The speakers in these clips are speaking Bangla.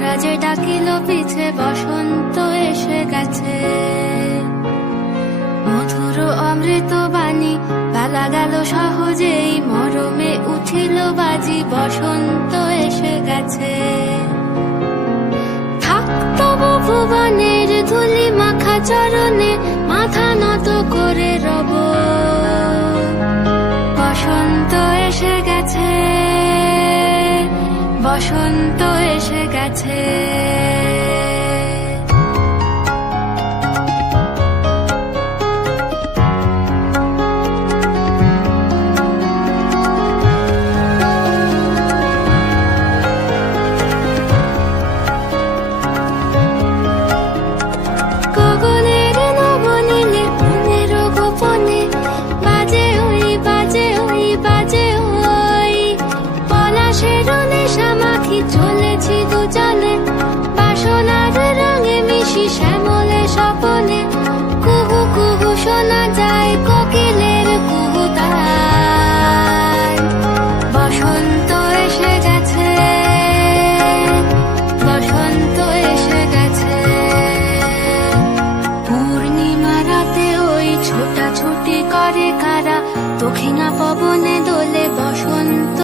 খরা যে ডাকিল পিছে বসন্ত এসে গেছে। মধুর অমৃত বাণী বেলা গেল সহজেই, মরমে উঠিল বাজি বসন্ত এসে গেছে। থাকতব ভুবনের ধুলি মাখা চরণে মাথা নত করে রব, বসন্ত এসে গেছে, বসন্ত এসে গেছে। চলেছি দু চলে বাসনার রঙে মিশি শ্যামলে স্বপনে, কুহু কুহু শোনা যায় কোকিলের কুহুতান। বসন্ত এসে গেছে, বসন্ত এসে গেছে। পূর্ণিমা রাতে ওই ছোটাছুটি করে কারা, দক্ষিণা পবনে দোলে বসন্ত।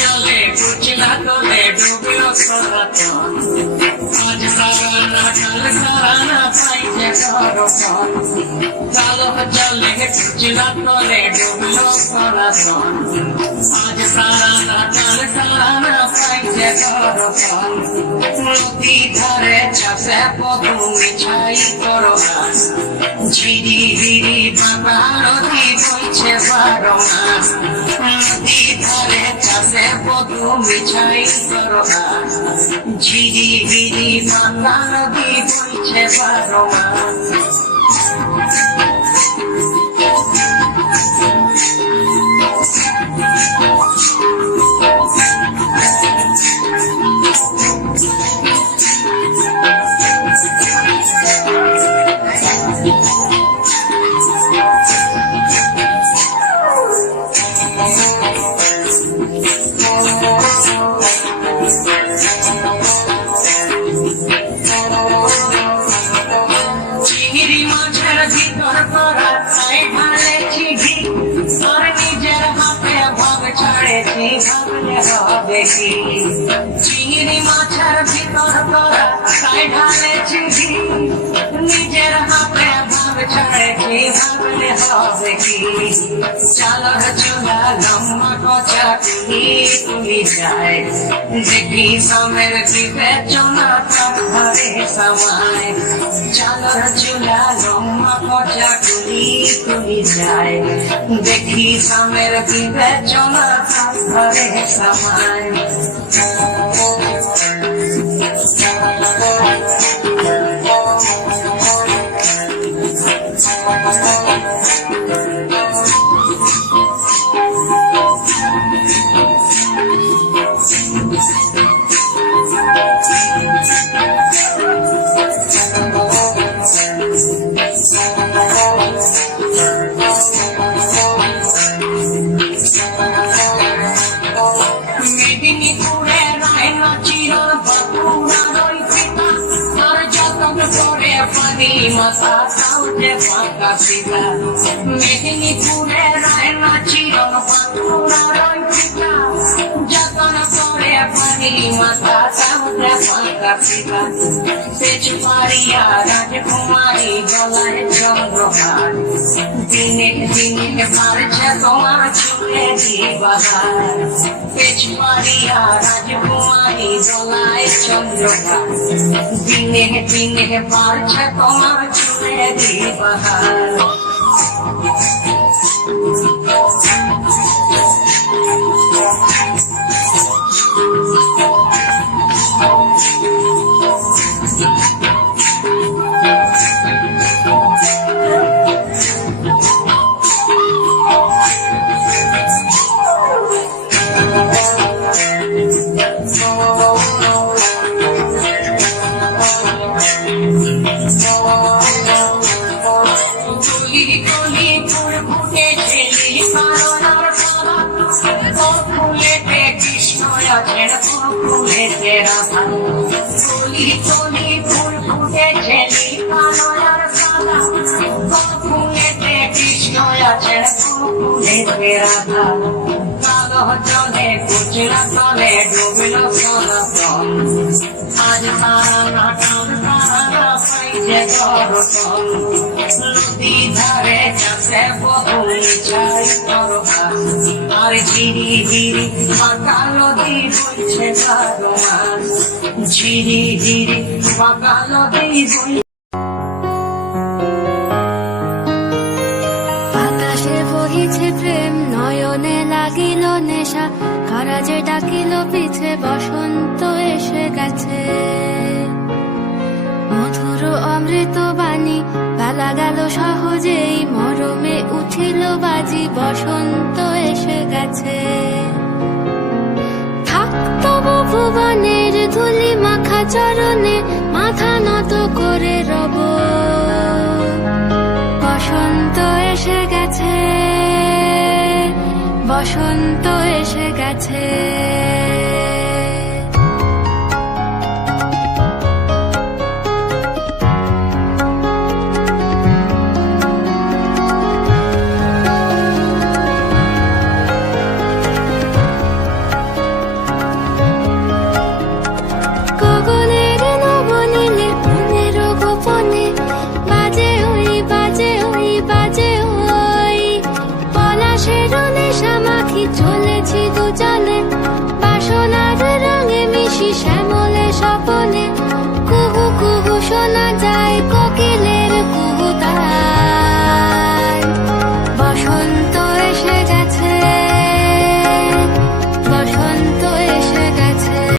চলে কুচিলা তোলে ডুবিল সনাতন, আজ সারানা কাল সারানা পাইছে করতন। চলো চলে কুচিলা তোলে ডুবিল সনাতন, আজ সারানা কাল সারানা পাইছে করতন। নদী ধারে চাষে পদুমি ছাই করগান, ঝিরি ঝিরি বাবা নদী বইছে 12 মাস। নদী ধারে চাষে পদুমি ছাই করগান, ঝিরি ঝিরি বাবা নদী বইছে 12 মাস। চিংড়ি মাছের ভিতর করা ছাই ঢালেছি ঘি, আর নিজের হাতে ভাগ ছাড়েছি ভাবলে হবে কি। চিংড়ি মাছের ভিতর করা ছাই ঢালেছি ঘি, নিজের হাতে ভাগ ছাড়েছি ভাবলে হবে কি। চালার চুলা লম্বা কচা তুমি যায়, দেখি সামের দিকে চলা ঘরে সমায়। চালার চুলা লম্বা কচা তুমি যায়, দেখি সামের দিকে চলা ঘরে সমায়। মেদিনীপুরে রায়না চিরন বাঁকুড়ার ওই পিতা, আর যতন করে পানি মাথা সাউথে ফাঁকা পিতা। মেদিনীপুরে রায়না চিরন বাঁকুড়ার ওই পিতা, যতন করে পানি মাথা সাউথে ফাঁকা পিতা। পেছ পারিয়া রাজকুমারী গলায় চন্দ্রহার, দিনে দিনে পারছে তোমার চুলে দিবাহার। পেছ পারিয়া রাজকুমারী গলায় চন্দ্রহার, দিনে দিনে পারছে তোমার চুলে দিবাহার। গলি গলি ফুল ফুটে ছেলে কারণার আছেন ফুলেতে রাধা কলি কলি ফুল ফুটেছে কালো আর সাদা ফুলেতে কৃষ্ণ আছেন ফুলেতে রাধা কালো জলে কুচলা তলে ডুবল সনাতন আজ তারা তারা পাইছে দর্শন নদী ধারে কাছে বহু চাই তরকা আর ঝিরি ঝিরি ফাঁকা নদী বইছে কারোমান ঝিরি ঝিরি ফাঁকা নদী বইছে বাতাসে বহিছে প্রেম নয়নে লাগিল নেশা কারা যে ডাকিল পিছে বসন্ত এসে গেছে মধুর অমৃত বাণী বেলা গেল সহজেই মরমে উঠিল বাজি বসন্ত এসে গেছে থাকতো ভুবনের ধুলি মাখা চরণে মাথা নত করে রব বসন্ত এসে গেছে বসন্ত এসে গেছে